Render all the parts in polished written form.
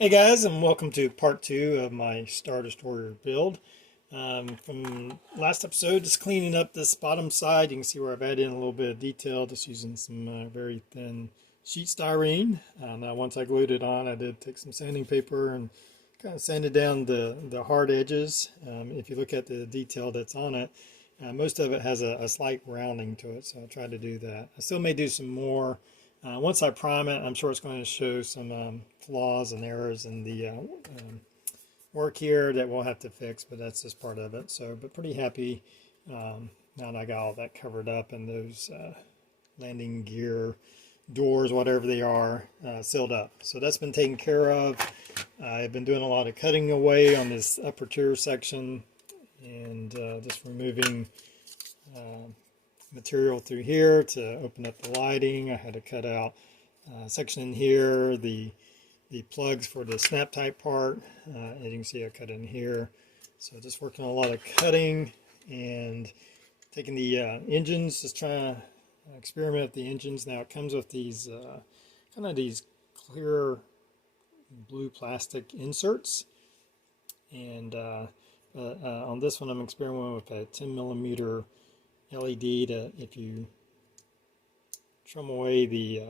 Hey guys, and welcome to part two of my Star Destroyer build. From last episode, just cleaning up this bottom side. You can see where I've added in a little bit of detail, just using some very thin sheet styrene. Now once I glued it on, I did take some sanding paper and kind of sanded down the hard edges. If you look at the detail that's on it, most of it has a slight rounding to it, so I tried to do that. I still may do some more. Once I prime it, I'm sure it's going to show some flaws and errors in the work here that we'll have to fix, but that's just part of it. So, but pretty happy now that I got all that covered up and those landing gear doors, whatever they are, sealed up. So that's been taken care of. I've been doing a lot of cutting away on this upper tier section and just removing material through here to open up the lighting. I had to cut out a section in here, the plugs for the snap type part. As you can see, I cut in here. So just working on a lot of cutting and taking the engines, just trying to experiment with the engines. Now it comes with these kind of these clear blue plastic inserts, and on this one I'm experimenting with a 10 millimeter LED to, if you trim away the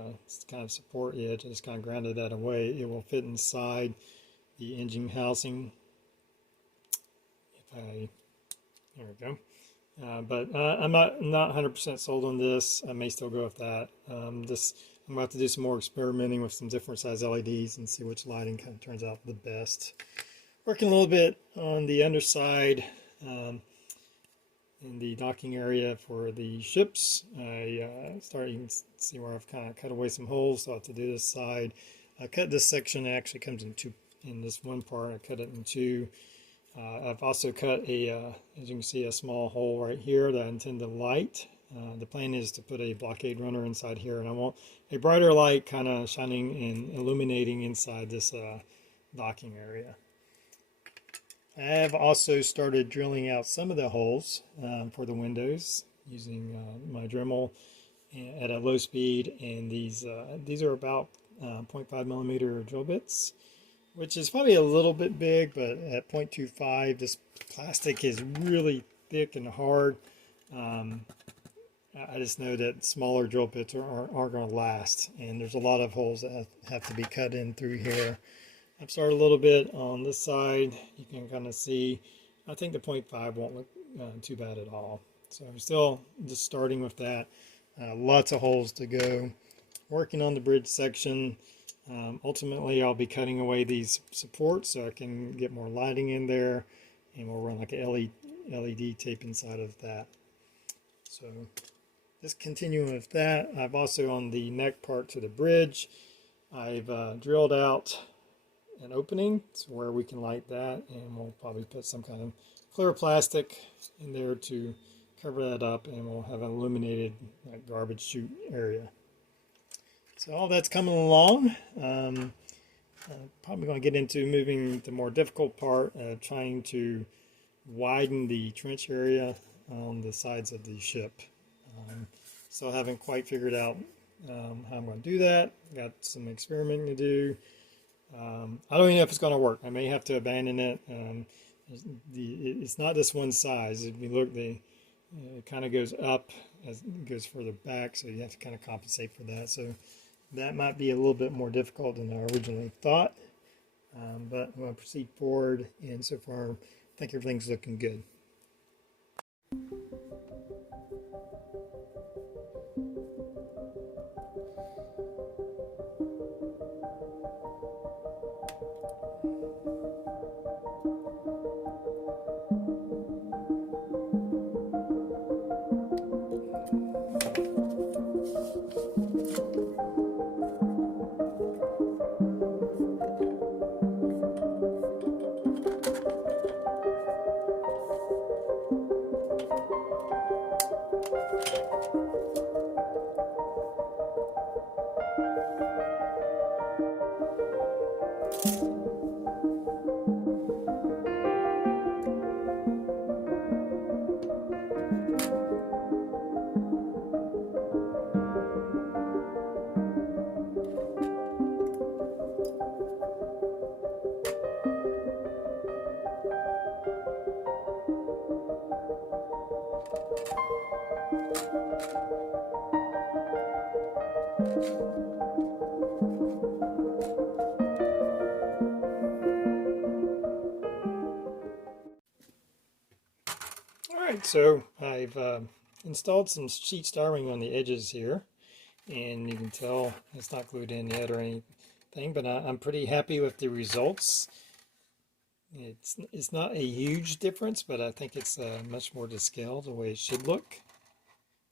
kind of support edge, just kind of grounded that away, it will fit inside the engine housing. There we go. But I'm not 100% sold on this. I may still go with that. I'm going to have to do some more experimenting with some different size LEDs and see which lighting kind of turns out the best. Working a little bit on the underside. In the docking area for the ships. You can see where I've kind of cut away some holes, so I have to do this side. I cut this section, it actually comes in two, in this one part, I cut it in two. I've also cut as you can see, a small hole right here that I intend to light. The plan is to put a blockade runner inside here, and I want a brighter light kind of shining and illuminating inside this docking area. I have also started drilling out some of the holes for the windows using my Dremel at a low speed, and these are about 0.5 millimeter drill bits, which is probably a little bit big, but at 0.25 this plastic is really thick and hard. I just know that smaller drill bits aren't going to last, and there's a lot of holes that have to be cut in through here. I've started a little bit on this side. You can kind of see, I think the 0.5 won't look too bad at all. So I'm still just starting with that. Lots of holes to go. Working on the bridge section. Ultimately, I'll be cutting away these supports so I can get more lighting in there, and we'll run like a LED tape inside of that. So just continuing with that, I've also on the neck part to the bridge, I've drilled out an opening to where we can light that, and we'll probably put some kind of clear plastic in there to cover that up, and we'll have an illuminated garbage chute area. So all that's coming along. Probably going to get into moving the more difficult part of trying to widen the trench area on the sides of the ship. Still haven't quite figured out how I'm going to do that. Got some experimenting to do. I don't even know if it's going to work. I may have to abandon it. It's not this one size. If you look, it kind of goes up as it goes further back, so you have to kind of compensate for that. So that might be a little bit more difficult than I originally thought. But I'm going to proceed forward, and so far I think everything's looking good. Alright, so I've installed some sheet styrene on the edges here, and you can tell it's not glued in yet or anything, but I'm pretty happy with the results. It's not a huge difference, but I think it's much more to scale the way it should look.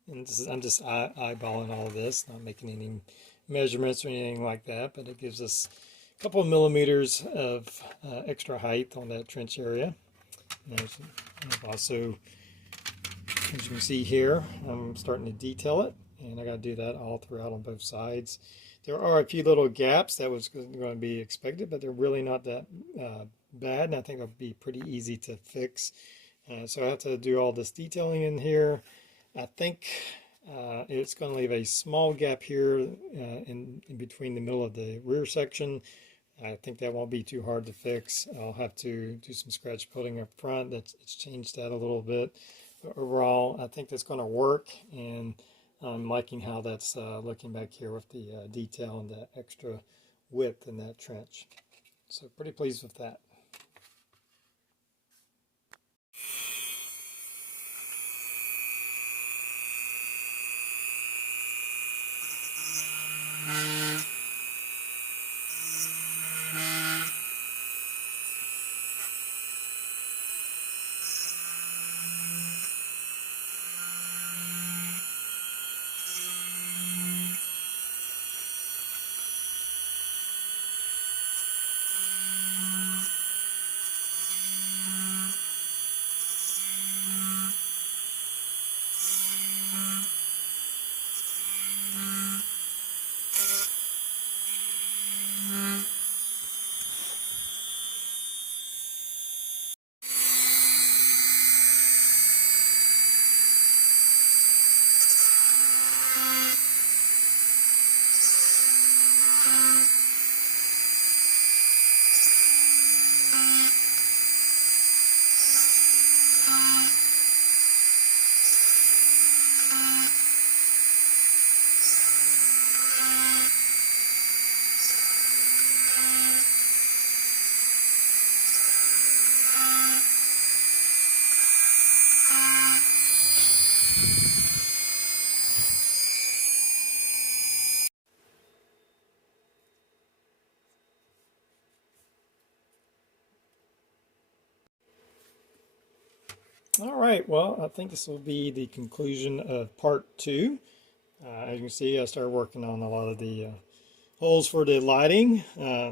And I'm just eyeballing all of this, not making any measurements or anything like that, but it gives us a couple of millimeters of extra height on that trench area. And I've also, as you can see here, I'm starting to detail it, and I got to do that all throughout on both sides. There are a few little gaps that was going to be expected, but they're really not that bad, and I think they'll be pretty easy to fix. So I have to do all this detailing in here. I think it's going to leave a small gap here in between the middle of the rear section. I think that won't be too hard to fix. I'll have to do some scratch building up front. It's changed that a little bit. But overall, I think that's going to work, and I'm liking how that's looking back here with the detail and the extra width in that trench. So pretty pleased with that. All right, well, I think this will be the conclusion of part 2. As you can see, I started working on a lot of the holes for the lighting.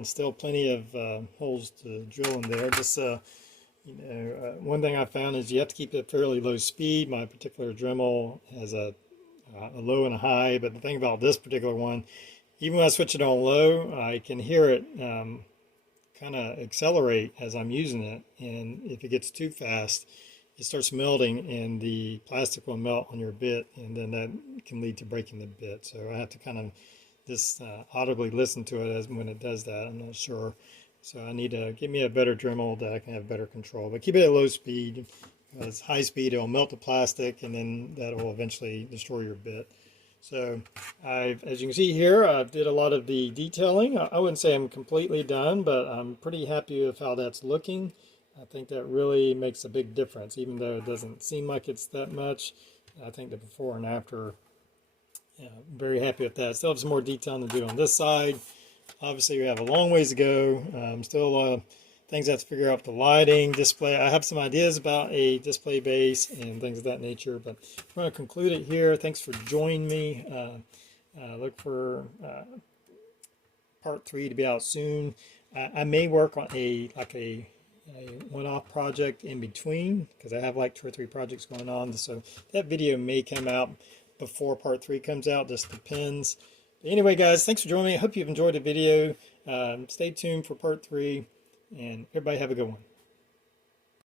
Still plenty of holes to drill in there. Just one thing I found is you have to keep it at fairly low speed. My particular Dremel has a low and a high, but the thing about this particular one, even when I switch it on low, I can hear it kind of accelerate as I'm using it, and if it gets too fast, it starts melting and the plastic will melt on your bit, and then that can lead to breaking the bit. So I have to kind of just audibly listen to it as when it does that. I'm not sure. So I need to give me a better Dremel that I can have better control. But keep it at low speed, because high speed, it'll melt the plastic, and then that will eventually destroy your bit. So as you can see here, I did a lot of the detailing. I wouldn't say I'm completely done, but I'm pretty happy with how that's looking. I think that really makes a big difference, even though it doesn't seem like it's that much. I think the before and after, very happy with that. Still have some more detailing to do on this side. Obviously, we have a long ways to go. Still a lot of things I have to figure out with the lighting, display. I have some ideas about a display base and things of that nature, but I'm going to conclude it here. Thanks for joining me. Look for part 3 to be out soon. I may work on a one-off project in between, because I have like 2 or 3 projects going on, so that video may come out before part 3 comes out. Just depends. But anyway, guys, thanks for joining me. I hope you've enjoyed the video. Stay tuned for part 3, and everybody have a good one.